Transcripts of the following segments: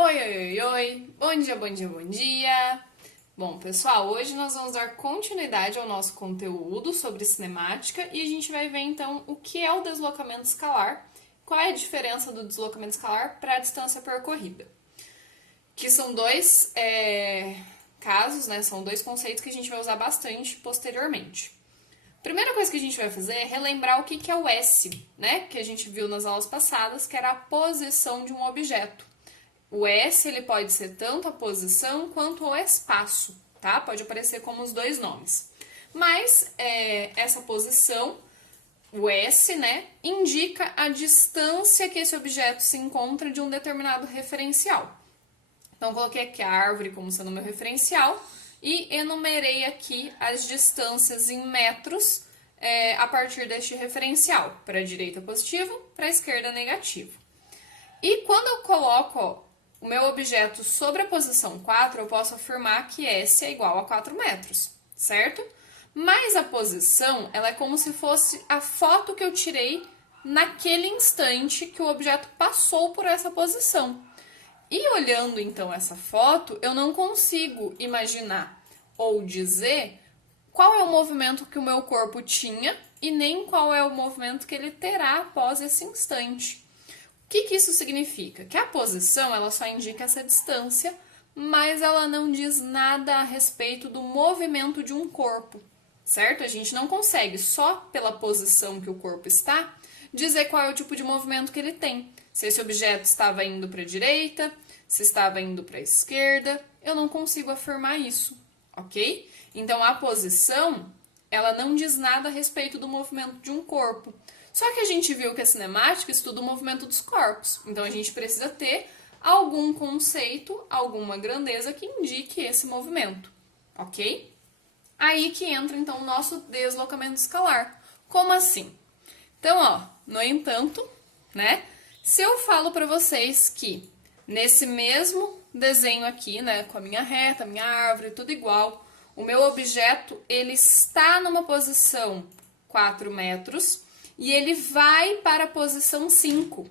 Oi, oi, oi, oi, bom dia, bom dia, bom dia. Bom, pessoal, hoje nós vamos dar continuidade ao nosso conteúdo sobre cinemática e a gente vai ver então o que é o deslocamento escalar, qual é a diferença do deslocamento escalar para a distância percorrida. Que são dois casos, né? São dois conceitos que a gente vai usar bastante posteriormente. Primeira coisa que a gente vai fazer é relembrar o que é o S, né? Que a gente viu nas aulas passadas, que era a posição de um objeto. O S ele pode ser tanto a posição quanto o espaço, tá? Pode aparecer como os dois nomes. Mas essa posição, o S, né, indica a distância que esse objeto se encontra de um determinado referencial. Então, coloquei aqui a árvore como sendo meu referencial e enumerei aqui as distâncias em metros a partir deste referencial. Para a direita positivo, para a esquerda negativo. E quando eu coloco o meu objeto sobre a posição 4, eu posso afirmar que S é igual a 4 metros, certo? Mas a posição, ela é como se fosse a foto que eu tirei naquele instante que o objeto passou por essa posição. E olhando então essa foto, eu não consigo imaginar ou dizer qual é o movimento que o meu corpo tinha e nem qual é o movimento que ele terá após esse instante. O que isso significa? Que a posição ela só indica essa distância, mas ela não diz nada a respeito do movimento de um corpo, certo? A gente não consegue, só pela posição que o corpo está, dizer qual é o tipo de movimento que ele tem. Se esse objeto estava indo para a direita, se estava indo para a esquerda, eu não consigo afirmar isso, ok? Então, a posição, ela não diz nada a respeito do movimento de um corpo. Só que a gente viu que a cinemática estuda o movimento dos corpos. Então, a gente precisa ter algum conceito, alguma grandeza que indique esse movimento, ok? Aí que entra, então, o nosso deslocamento escalar. Como assim? Então, ó, no entanto, né? Se eu falo para vocês que nesse mesmo desenho aqui, né, com a minha reta, a minha árvore, tudo igual, o meu objeto, ele está numa posição 4 metros e ele vai para a posição 5,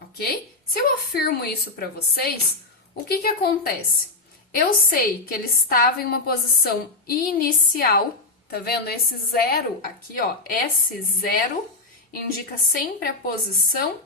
ok? Se eu afirmo isso para vocês, o que acontece? Eu sei que ele estava em uma posição inicial, tá vendo? Esse zero aqui, ó, S0 indica sempre a posição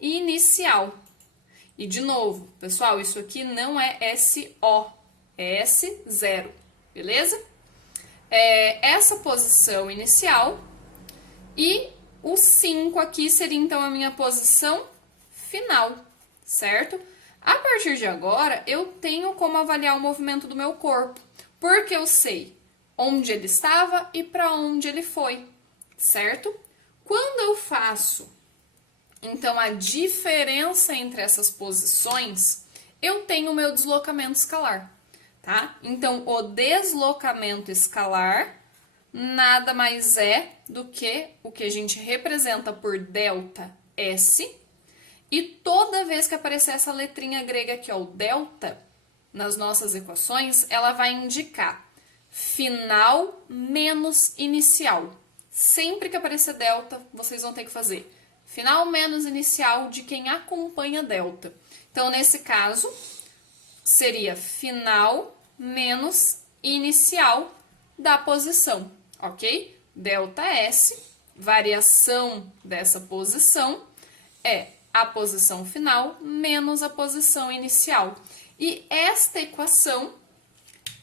inicial. E de novo, pessoal, isso aqui não é SO, é S0, beleza? Essa posição inicial e o 5 aqui seria então a minha posição final, certo? A partir de agora, eu tenho como avaliar o movimento do meu corpo, porque eu sei onde ele estava e para onde ele foi, certo? Quando eu faço, então, a diferença entre essas posições, eu tenho o meu deslocamento escalar, tá? Então, o deslocamento escalar nada mais é do que o que a gente representa por delta S. E toda vez que aparecer essa letrinha grega aqui, ó, o delta, nas nossas equações, ela vai indicar final menos inicial. Sempre que aparecer delta, vocês vão ter que fazer final menos inicial de quem acompanha delta. Então, nesse caso, seria final menos inicial da posição, ok? Delta S, variação dessa posição, é a posição final menos a posição inicial. E esta equação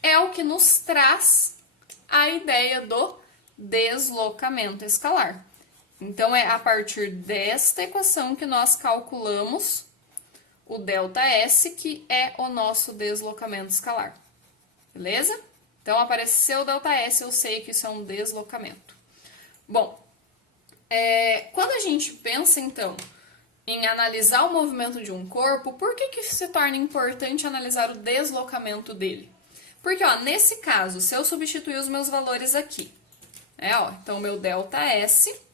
é o que nos traz a ideia do deslocamento escalar. Então, é a partir desta equação que nós calculamos o ΔS, que é o nosso deslocamento escalar. Beleza? Então, apareceu o ΔS, eu sei que isso é um deslocamento. Bom, quando a gente pensa, então, em analisar o movimento de um corpo, por que se torna importante analisar o deslocamento dele? Porque, ó, nesse caso, se eu substituir os meus valores aqui, então, o meu ΔS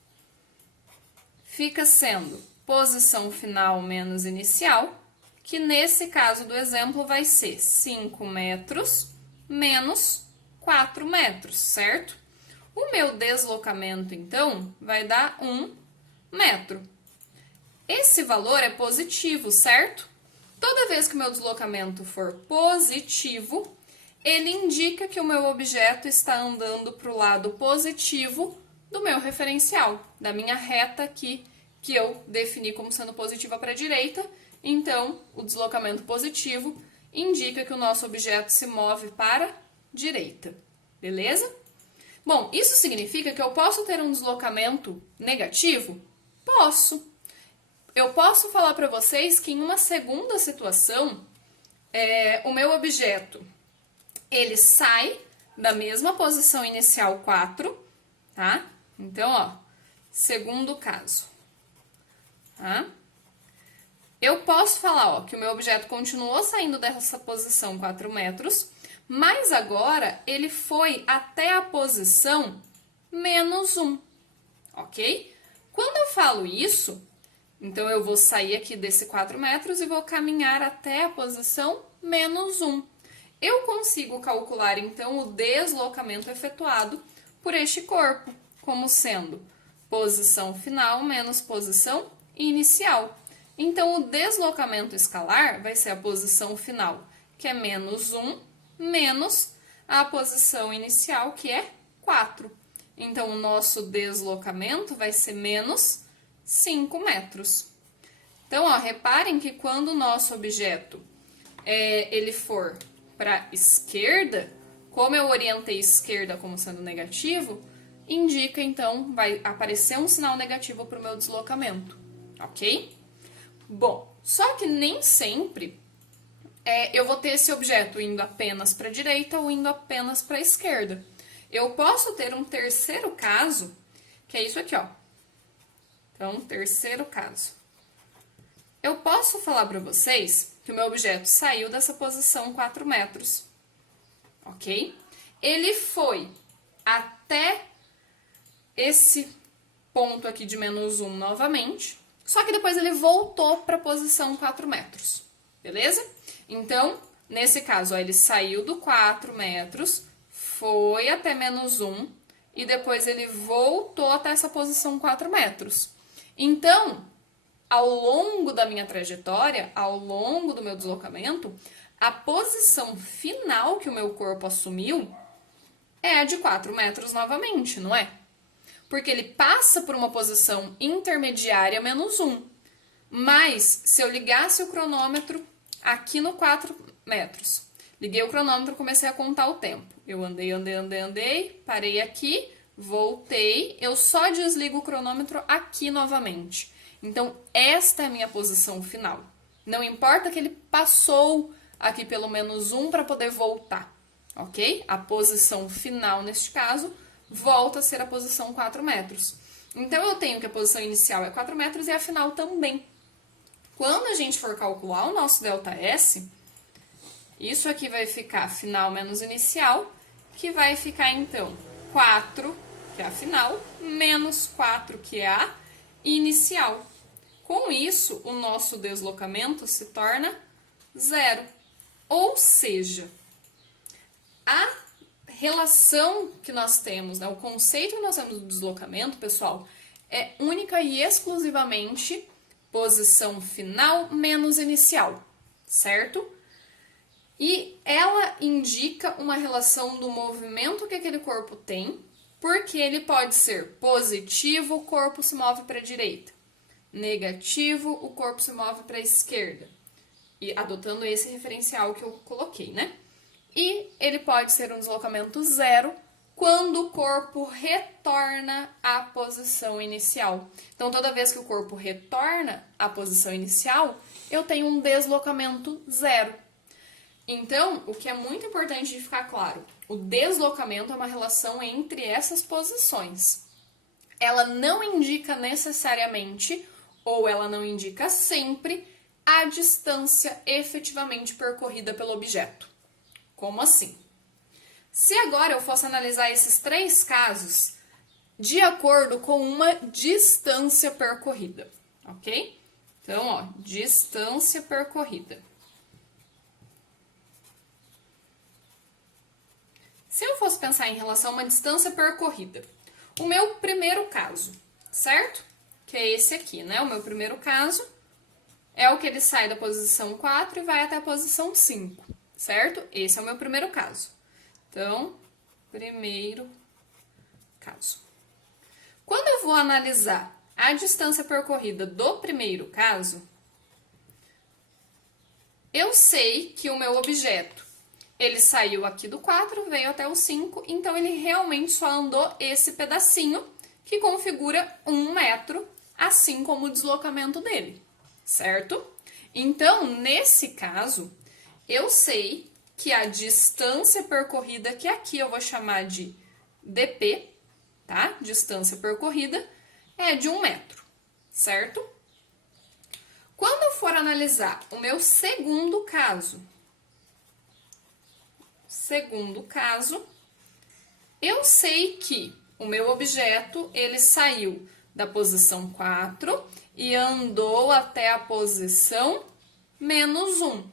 fica sendo posição final menos inicial, que nesse caso do exemplo vai ser 5 metros menos 4 metros, certo? O meu deslocamento, então, vai dar 1 metro. Esse valor é positivo, certo? Toda vez que o meu deslocamento for positivo, ele indica que o meu objeto está andando para o lado positivo do meu referencial, da minha reta aqui, que eu defini como sendo positiva para a direita. Então, o deslocamento positivo indica que o nosso objeto se move para a direita, beleza? Bom, isso significa que eu posso ter um deslocamento negativo? Posso. Eu posso falar para vocês que em uma segunda situação, o meu objeto, ele sai da mesma posição inicial 4, tá? Então, ó, segundo caso, tá? Eu posso falar, ó, que o meu objeto continuou saindo dessa posição 4 metros, mas agora ele foi até a posição menos 1, ok? Quando eu falo isso, então eu vou sair aqui desse 4 metros e vou caminhar até a posição menos 1. Eu consigo calcular, então, o deslocamento efetuado por este corpo, como sendo posição final menos posição inicial. Então, o deslocamento escalar vai ser a posição final, que é menos 1, menos a posição inicial, que é 4. Então, o nosso deslocamento vai ser menos 5 metros. Então, ó, reparem que quando o nosso objeto ele for para a esquerda, como eu orientei esquerda como sendo negativo, indica, então, vai aparecer um sinal negativo para o meu deslocamento, ok? Bom, só que nem sempre eu vou ter esse objeto indo apenas para a direita ou indo apenas para a esquerda. Eu posso ter um terceiro caso, que é isso aqui, ó. Então, terceiro caso. Eu posso falar para vocês que o meu objeto saiu dessa posição 4 metros, ok? Ele foi até esse ponto aqui de menos 1 novamente, só que depois ele voltou para a posição 4 metros, beleza? Então, nesse caso, ó, ele saiu do 4 metros, foi até menos 1 e depois ele voltou até essa posição 4 metros. Então, ao longo da minha trajetória, ao longo do meu deslocamento, a posição final que o meu corpo assumiu é a de 4 metros novamente, não é? Porque ele passa por uma posição intermediária menos 1. Mas, se eu ligasse o cronômetro aqui no 4 metros, liguei o cronômetro e comecei a contar o tempo. Eu andei, parei aqui, voltei, eu só desligo o cronômetro aqui novamente. Então, esta é a minha posição final. Não importa que ele passou aqui pelo menos 1 para poder voltar, ok? A posição final, neste caso, volta a ser a posição 4 metros. Então, eu tenho que a posição inicial é 4 metros e a final também. Quando a gente for calcular o nosso ΔS, isso aqui vai ficar final menos inicial, que vai ficar, então, 4, que é a final, menos 4, que é a inicial. Com isso, o nosso deslocamento se torna 0. Ou seja, a relação que nós temos, né, o conceito que nós temos do deslocamento, pessoal, é única e exclusivamente posição final menos inicial, certo? E ela indica uma relação do movimento que aquele corpo tem, porque ele pode ser positivo, o corpo se move para a direita. Negativo, o corpo se move para a esquerda. E adotando esse referencial que eu coloquei, né? E ele pode ser um deslocamento 0 quando o corpo retorna à posição inicial. Então, toda vez que o corpo retorna à posição inicial, eu tenho um deslocamento 0. Então, o que é muito importante de ficar claro, o deslocamento é uma relação entre essas posições. Ela não indica necessariamente, ou ela não indica sempre, a distância efetivamente percorrida pelo objeto. Como assim? Se agora eu fosse analisar esses 3 casos de acordo com uma distância percorrida, ok? Então, ó, distância percorrida. Se eu fosse pensar em relação a uma distância percorrida, o meu primeiro caso, certo? Que é esse aqui, né? O meu primeiro caso, é o que ele sai da posição 4 e vai até a posição 5, certo? Esse é o meu primeiro caso. Então, primeiro caso. Quando eu vou analisar a distância percorrida do primeiro caso, eu sei que o meu objeto, ele saiu aqui do 4, veio até o 5, então ele realmente só andou esse pedacinho que configura 1 metro, assim como o deslocamento dele, certo? Então, nesse caso, eu sei que a distância percorrida, que aqui eu vou chamar de dp, tá? Distância percorrida, é de 1 metro, certo? Quando eu for analisar o meu segundo caso, eu sei que o meu objeto, ele saiu da posição 4 e andou até a posição menos 1.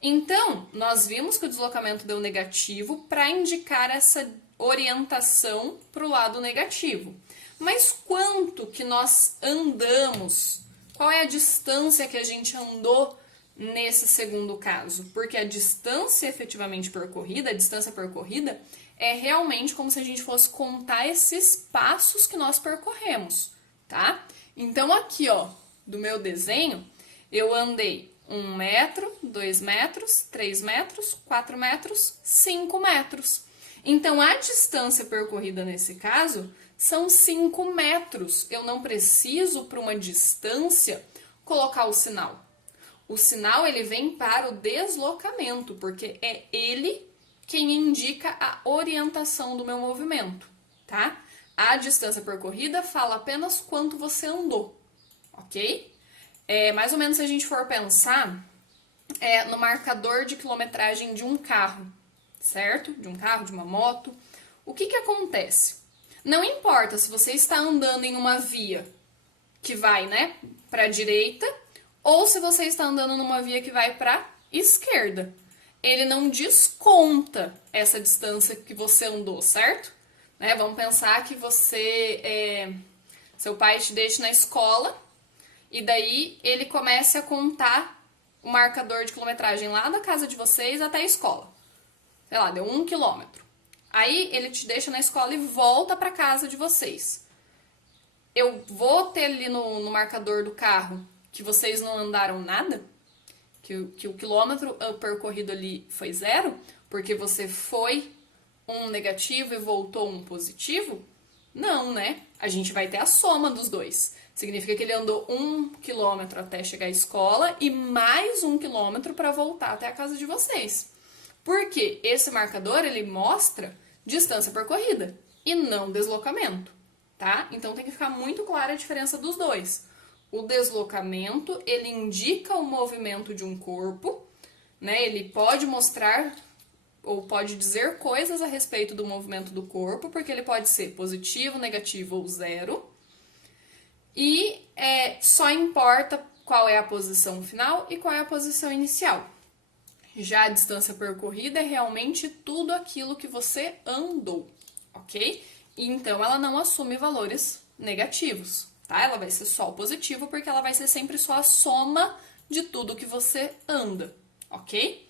Então, nós vimos que o deslocamento deu negativo para indicar essa orientação para o lado negativo. Mas quanto que nós andamos? Qual é a distância que a gente andou nesse segundo caso? Porque a distância efetivamente percorrida, a distância percorrida, é realmente como se a gente fosse contar esses passos que nós percorremos, tá? Então, aqui, ó, do meu desenho, eu andei 1 metro, 2 metros, 3 metros, 4 metros, 5 metros. Então, a distância percorrida nesse caso são 5 metros. Eu não preciso, para uma distância, colocar o sinal. O sinal, ele vem para o deslocamento, porque é ele quem indica a orientação do meu movimento, tá? A distância percorrida fala apenas quanto você andou, ok? Mais ou menos se a gente for pensar no marcador de quilometragem de um carro, certo? De um carro, de uma moto. O que que acontece? Não importa se você está andando em uma via que vai, né, para a direita, ou se você está andando numa via que vai para a esquerda. Ele não desconta essa distância que você andou, certo? Né? Vamos pensar que seu pai te deixa na escola e daí ele começa a contar o marcador de quilometragem lá da casa de vocês até a escola. Sei lá, deu 1 quilômetro. Aí ele te deixa na escola e volta para casa de vocês. Eu vou ter ali no marcador do carro que vocês não andaram nada? Que o quilômetro percorrido ali foi 0? Porque você foi um negativo e voltou um positivo? Não, né? A gente vai ter a soma dos dois. Significa que ele andou 1 quilômetro até chegar à escola e mais 1 quilômetro para voltar até a casa de vocês. Porque esse marcador, ele mostra distância percorrida e não deslocamento, tá? Então tem que ficar muito clara a diferença dos dois. O deslocamento, ele indica o movimento de um corpo, né? Ele pode mostrar ou pode dizer coisas a respeito do movimento do corpo, porque ele pode ser positivo, negativo ou 0. E só importa qual é a posição final e qual é a posição inicial. Já a distância percorrida é realmente tudo aquilo que você andou, ok? Então, ela não assume valores negativos, tá? Ela vai ser só positivo, porque ela vai ser sempre só a soma de tudo que você anda, ok?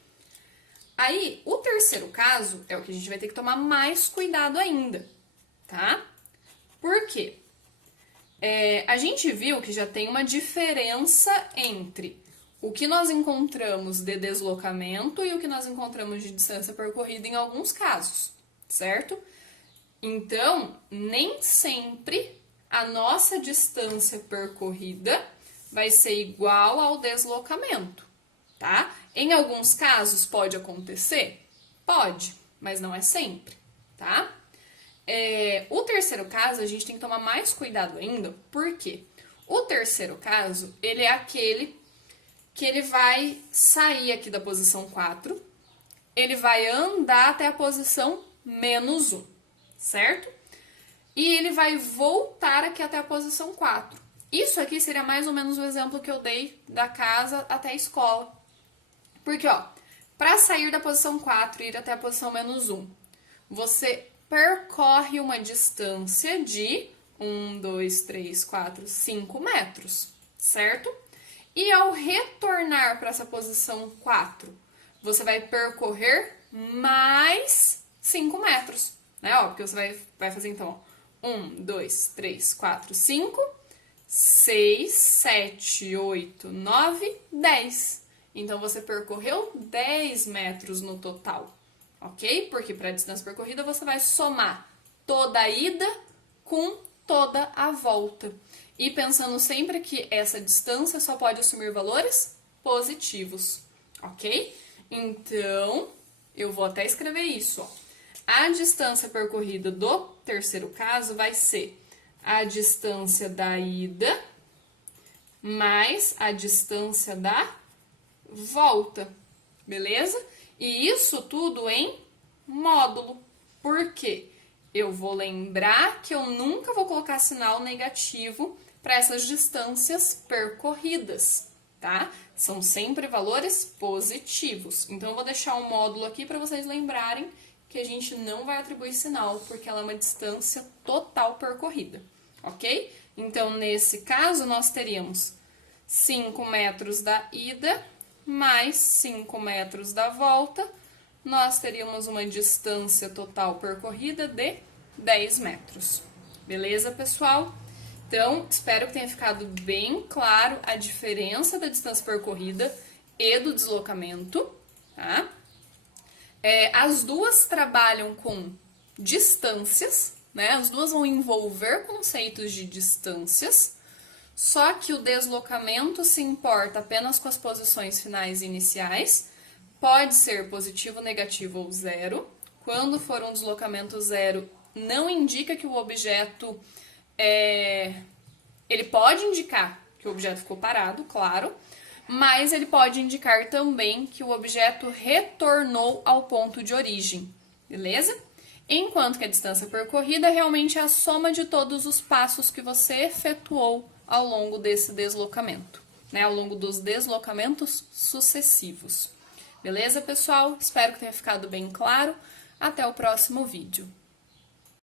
Aí, o terceiro caso é o que a gente vai ter que tomar mais cuidado ainda, tá? Por quê? A gente viu que já tem uma diferença entre o que nós encontramos de deslocamento e o que nós encontramos de distância percorrida em alguns casos, certo? Então, nem sempre a nossa distância percorrida vai ser igual ao deslocamento, tá? Em alguns casos pode acontecer? Pode, mas não é sempre, tá? O terceiro caso, a gente tem que tomar mais cuidado ainda, porque o terceiro caso, ele é aquele que ele vai sair aqui da posição 4, ele vai andar até a posição menos 1, certo? E ele vai voltar aqui até a posição 4. Isso aqui seria mais ou menos o exemplo que eu dei da casa até a escola. Porque, ó, para sair da posição 4 e ir até a posição menos 1, você percorre uma distância de 1, 2, 3, 4, 5 metros, certo? E ao retornar para essa posição 4, você vai percorrer mais 5 metros, né? Ó, porque você vai fazer então, ó, 1, 2, 3, 4, 5, 6, 7, 8, 9, 10. Então, você percorreu 10 metros no total, ok? Porque para a distância percorrida, você vai somar toda a ida com toda a volta. E pensando sempre que essa distância só pode assumir valores positivos, ok? Então, eu vou até escrever isso, ó. A distância percorrida do terceiro caso vai ser a distância da ida mais a distância da volta, beleza? E isso tudo em módulo. Por quê? Eu vou lembrar que eu nunca vou colocar sinal negativo para essas distâncias percorridas, tá? São sempre valores positivos. Então, eu vou deixar um módulo aqui para vocês lembrarem que a gente não vai atribuir sinal, porque ela é uma distância total percorrida, ok? Então, nesse caso, nós teríamos 5 metros da ida mais 5 metros da volta, nós teríamos uma distância total percorrida de 10 metros. Beleza, pessoal? Então, espero que tenha ficado bem claro a diferença da distância percorrida e do deslocamento, tá? As duas trabalham com distâncias, né? As duas vão envolver conceitos de distâncias, só que o deslocamento se importa apenas com as posições finais e iniciais, pode ser positivo, negativo ou zero. Quando for um deslocamento zero, não indica que o objeto ele pode indicar que o objeto ficou parado, claro, mas ele pode indicar também que o objeto retornou ao ponto de origem, beleza? Enquanto que a distância percorrida realmente é a soma de todos os passos que você efetuou ao longo desse deslocamento, né? Ao longo dos deslocamentos sucessivos. Beleza, pessoal? Espero que tenha ficado bem claro. Até o próximo vídeo.